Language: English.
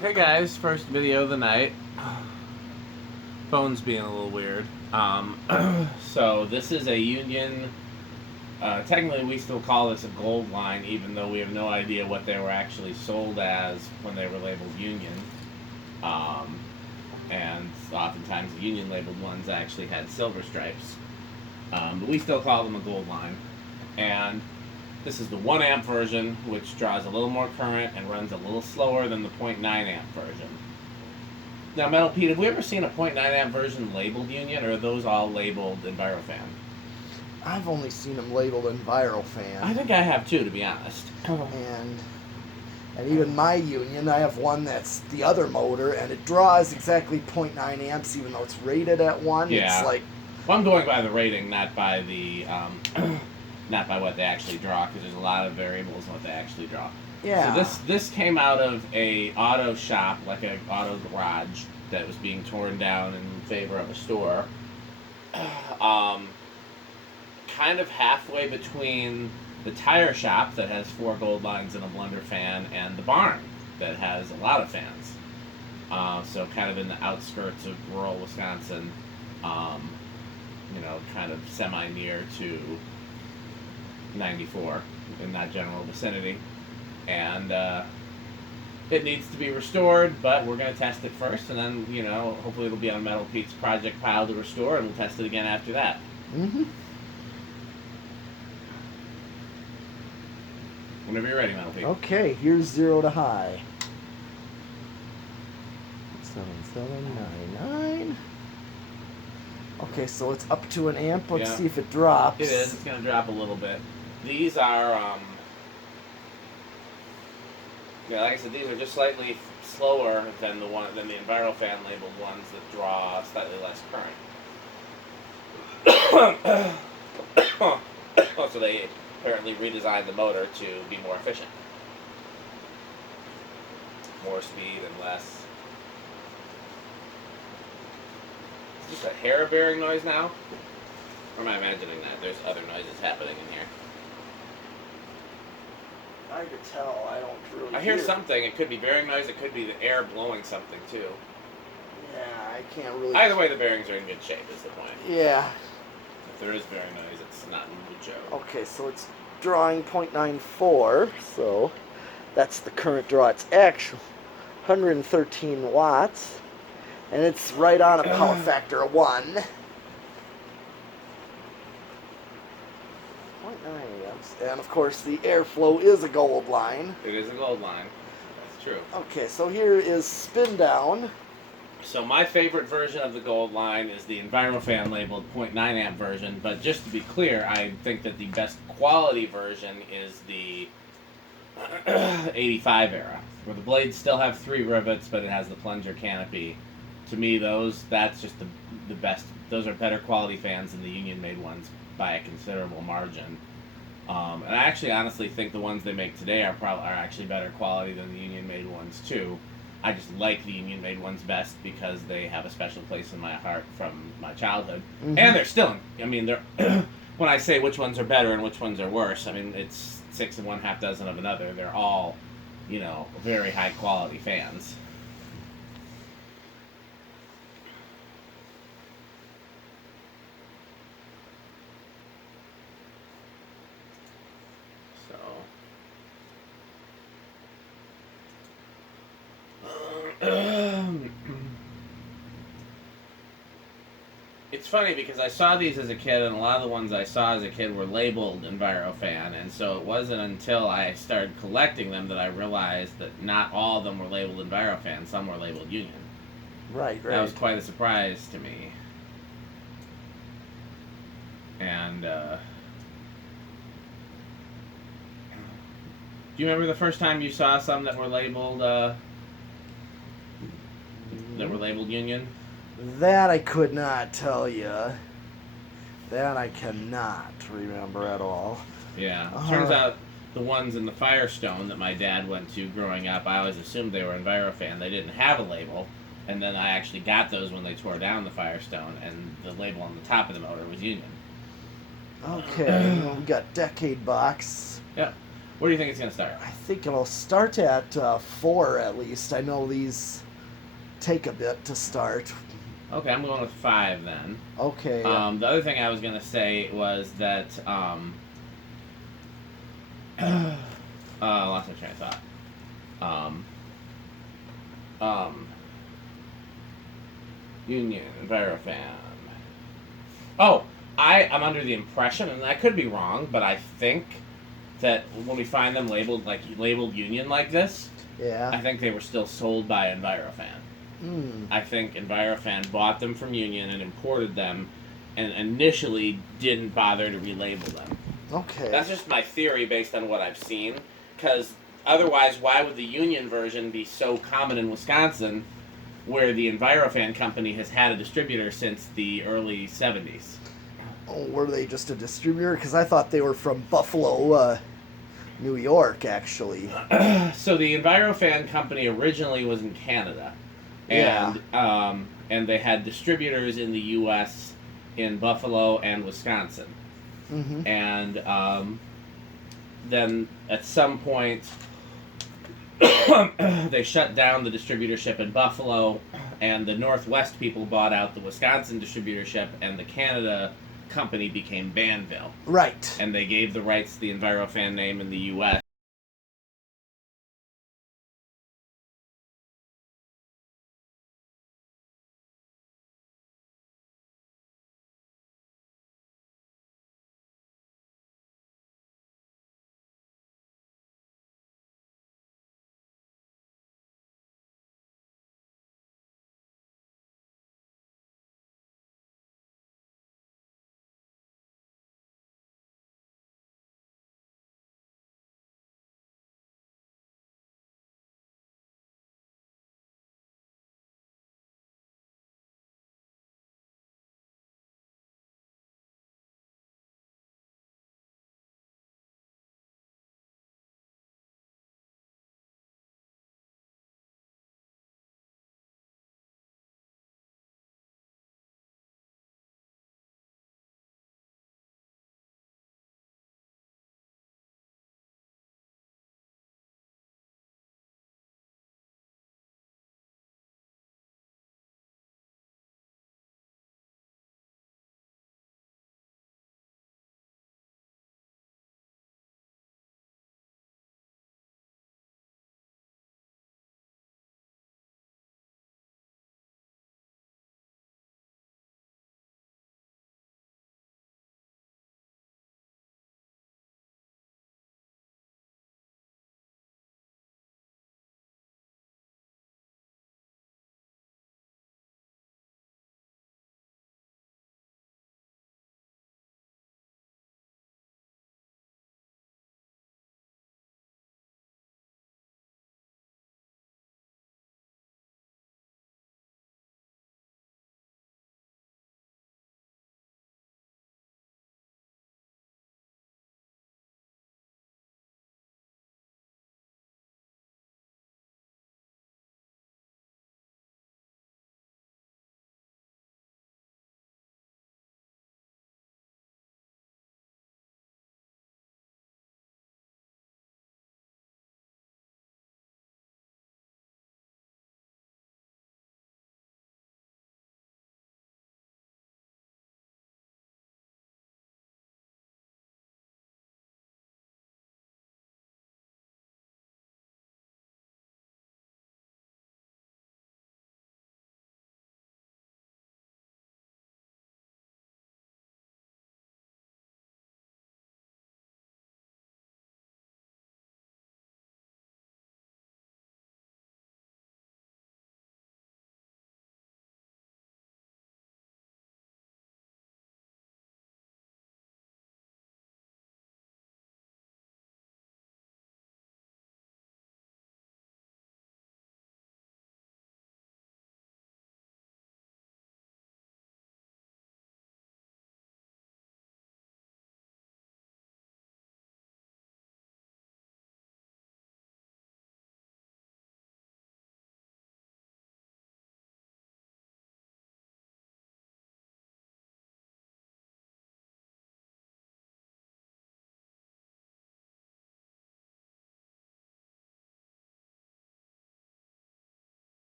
Hey guys, first video of the night. Phone's being a little weird. So this is a Union. Technically, we still call this a gold line, even though we have no idea what they were actually sold as when they were labeled Union. And oftentimes the Union labeled ones actually had silver stripes. But we still call them a gold line. And this is the 1 amp version, which draws a little more current and runs a little slower than the 0.9 amp version. Now, Metal Pete, have we ever seen a 0.9 amp version labeled Union, or are those all labeled Envirofan? I've only seen them labeled Envirofan. I think I have too, to be honest. And even my Union, I have one that's the other motor, and it draws exactly 0.9 amps, even though it's rated at 1. Yeah. It's like... Well, I'm going by the rating, not by the... not by what they actually draw, because there's a lot of variables in what they actually draw. Yeah. So this came out of a auto shop, like an auto garage, that was being torn down in favor of a store. Kind of halfway between the tire shop that has 4 gold lines and a blender fan, and the barn that has a lot of fans. So kind of in the outskirts of rural Wisconsin, kind of semi-near to 94 in that general vicinity, and it needs to be restored, but we're going to test it first, and then hopefully it'll be on Metal Pete's project pile to restore, and we'll test it again after that. Whenever you're ready, Metal Pete. Okay, here's 0 to high. 7799. Okay, so it's up to 1 amp. Let's see if it drops. It is. It's going to drop a little bit. These are, like I said, these are just slightly slower than the Envirofan labeled ones that draw slightly less current. So they apparently redesigned the motor to be more efficient. More speed and less. Is this a hair bearing noise now? Or am I imagining that? There's other noises happening in here. I could tell. I don't really I hear something. It could be bearing noise. It could be the air blowing something too. Yeah, I can't really... Either way, the bearings are in good shape is the point. Yeah. If there is bearing noise, it's not mucho. Okay, so it's drawing 0.94, so that's the current draw. It's actual 113 watts, and it's right on a power factor of 1. 0.9 amps, and of course the airflow is a gold line. It is a gold line. That's true. Okay, so here is spin down. So my favorite version of the gold line is the Envirofan labeled 0.9 amp version, but just to be clear, I think that the best quality version is the 85 era, where the blades still have 3 rivets, but it has the plunger canopy. To me, that's just the best. Those are better quality fans than the Union-made ones by a considerable margin. And I actually honestly think the ones they make today are actually better quality than the Union-made ones too. I just like the Union-made ones best because they have a special place in my heart from my childhood. And they're still, they're, when I say which ones are better and which ones are worse, it's 6 and 1/2 dozen of another. They're all, very high quality fans. It's funny because I saw these as a kid, and a lot of the ones I saw as a kid were labeled Envirofan, and so it wasn't until I started collecting them that I realized that not all of them were labeled Envirofan. Some were labeled Union. Right. That was quite a surprise to me. And do you remember the first time you saw some that were labeled Union? That I could not tell you. That I cannot remember at all. Yeah. Turns out the ones in the Firestone that my dad went to growing up, I always assumed they were Envirofan. They didn't have a label, and then I actually got those when they tore down the Firestone, and the label on the top of the motor was Union. Okay, we got Decade Box. Yeah. Where do you think it's going to start? I think it'll start at 4 at least. I know these take a bit to start. Okay, I'm going with 5 then. Okay. The other thing I was going to say was that lost my train of thought. Union, Envirofan. Oh, I'm under the impression, and I could be wrong, but I think that when we find them labeled Union like this, yeah. I think they were still sold by Envirofan. I think Envirofan bought them from Union and imported them, and initially didn't bother to relabel them. Okay. That's just my theory based on what I've seen, because otherwise, why would the Union version be so common in Wisconsin, where the Envirofan company has had a distributor since the early 70s? Oh, were they just a distributor? Because I thought they were from Buffalo, New York, actually. So the Envirofan company originally was in Canada, and and they had distributors in the U.S. in Buffalo and Wisconsin, and then at some point they shut down the distributorship in Buffalo, and the Northwest people bought out the Wisconsin distributorship, and the Canada company became Banville. Right. And they gave the rights to the Envirofan name in the U.S.